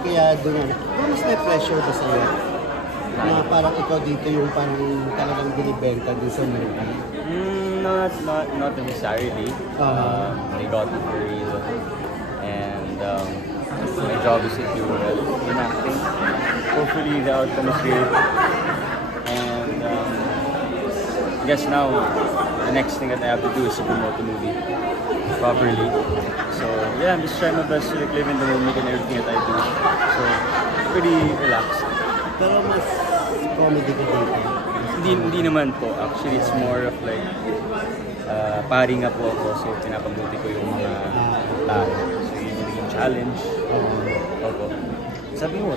Kaya doon ano, mas may pressure ba sa'yo? Na parang ikaw dito yung parang talagang binibenta din sa movie. Not necessarily. They got me for a reason. And my job is to do well in acting. Hopefully the outcome is great. And I guess now the next thing that I have to do is to promote the movie properly. So yeah, I'm just trying my best to like, live in the moment and everything that I do. So pretty relaxed. Pero mas comedy ka dito. Hindi naman po. Actually, it's more of like pari nga po ako. So pinapabuti ko yung mga tao. So yun yung naging challenge. Opo. Sabi mo,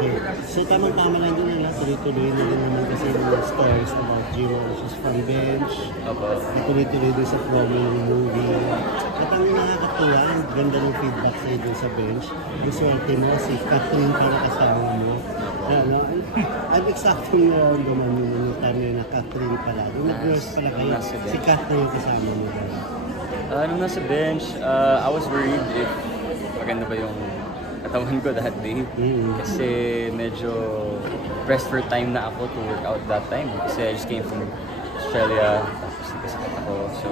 Okay. So tamang-tama lang din nila. Tuloy-tuloy na din naman kasi yung mga stories about Jiro versus From Bench. opo. Tuloy-tuloy din sa promo ng movie. At ang nakakatuwa, ang ganda ng feedback sa'yo dun sa bench. Yung swerte mo, si Catherine para kasama mo. Ano, ang eksaktong naman yung time na Catherine pala. Yung nag-girls pala kayo, Nasa bench. si Catherine yung kasama mo. Nung nasa bench, I was worried if maganda ba yung katawan ko that day. Kasi medyo pressed for time na ako to work out that time. Kasi I just came from Australia, tapos nagkasakit ako. So,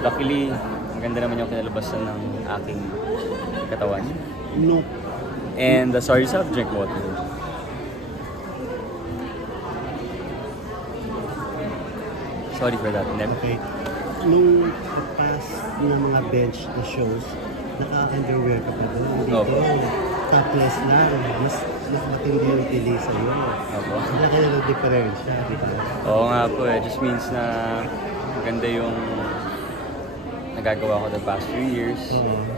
luckily, maganda naman yung kinalabasan ng aking katawan. No. And sorry, just have to drink water. Sorry for that, Neb. Okay. Nung past ng mga bench na shows, naka-underwear ka pa doon. Dito, Opo. topless na. Mas matindi yung tili sa'yo. Opo. Laki na ng diferensya. Di ba? Oo nga po eh. Just means na maganda yung nagagawa ko the past few years.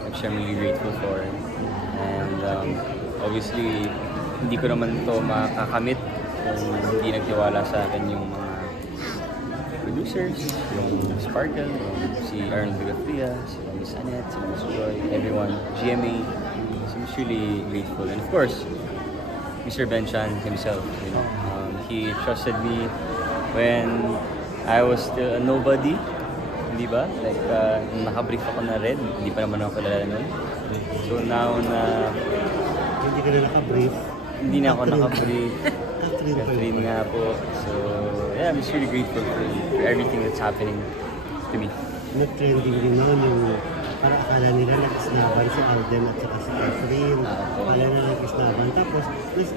Which I'm really grateful for. And obviously, hindi ko naman ito makakamit kung hindi nagtiwala sa akin yung mga producers, yung Sparkle, yung si Arnold Vigafria, si Miss Annette, si Miss Joy, everyone, GMA. So I'm really grateful. And of course, Mr. Benchan himself, you know, he trusted me when I was still a nobody, di ba? Like, nakabrief ako na red, hindi pa naman ako kilala nun. So now na Hindi ka na naka-brief. hindi na ako nakabrief, Catherine pa Catherine yun. nga po. So yeah, I'm just really grateful for everything that's happening to me. Nag-trending din noon yung para akala nila nakisnaban si Alden at saka si Catherine. Akala nila nakisnaban. Tapos,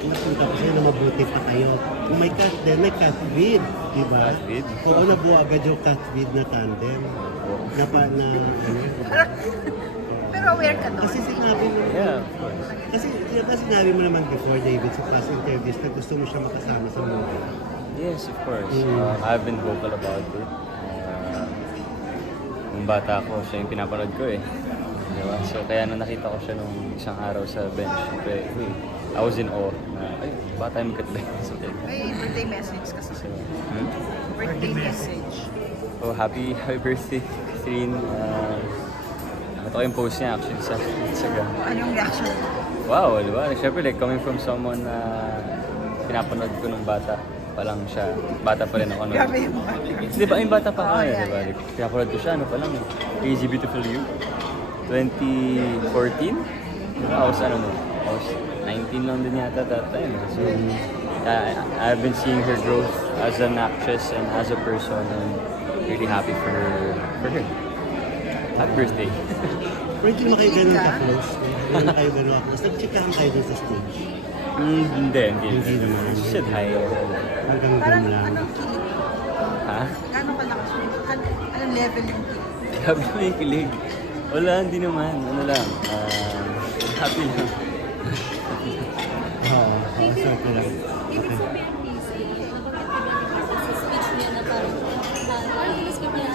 napunta ko sa'yo na mabuti pa kayo. Kung may cat din, may cat feed. Diba? Cat feed? Oo, nabuo agad yung cat feed na tandem. Pero aware ka doon. Kasi sinabi mo, Yeah, of course. kasi diba sinabi mo naman before, David, sa past interviews na gusto mo siya makasama sa movie. Yes, of course. I've been vocal about it. Nung bata ko, siya yung pinapanood ko eh. Diba? So kaya nung nakita ko siya nung isang araw sa bench, syempre, I was in awe na, ay, bata yung magkatbay. So, May birthday message kasi so, sa'yo. Birthday message. oh, happy birthday, Catherine. Ito ko yung post niya actually sa Instagram. Anong reaction? Wow, di ba? Siyempre, like, coming from someone na pinapanood ko nung bata pa lang siya. Bata pa rin ako nun. Grabe yung mga Di ba, yung bata pa ako Oh, eh, yeah, di ba? yeah. Like, pinapanood ko siya, ano pa lang, Crazy Beautiful You. 2014? I was, I was 19 lang din yata that time. So, I've been seeing her growth as an actress and as a person and really happy for her. Happy birthday. Pero hindi mo kayo ganun ka-close. Hindi mo kayo ganun ka-close. Nag-chikahan kayo dun sa stage. Hindi. Hindi naman. She said hi. Hanggang Parang dun lang. anong kilig? Ha? Gano'ng kalakas yung anong level yung kilig? Grabe naman yung kilig. Wala, hindi naman. Ano lang. Happy lang. Oo, sorry lang. Ibig sabihin,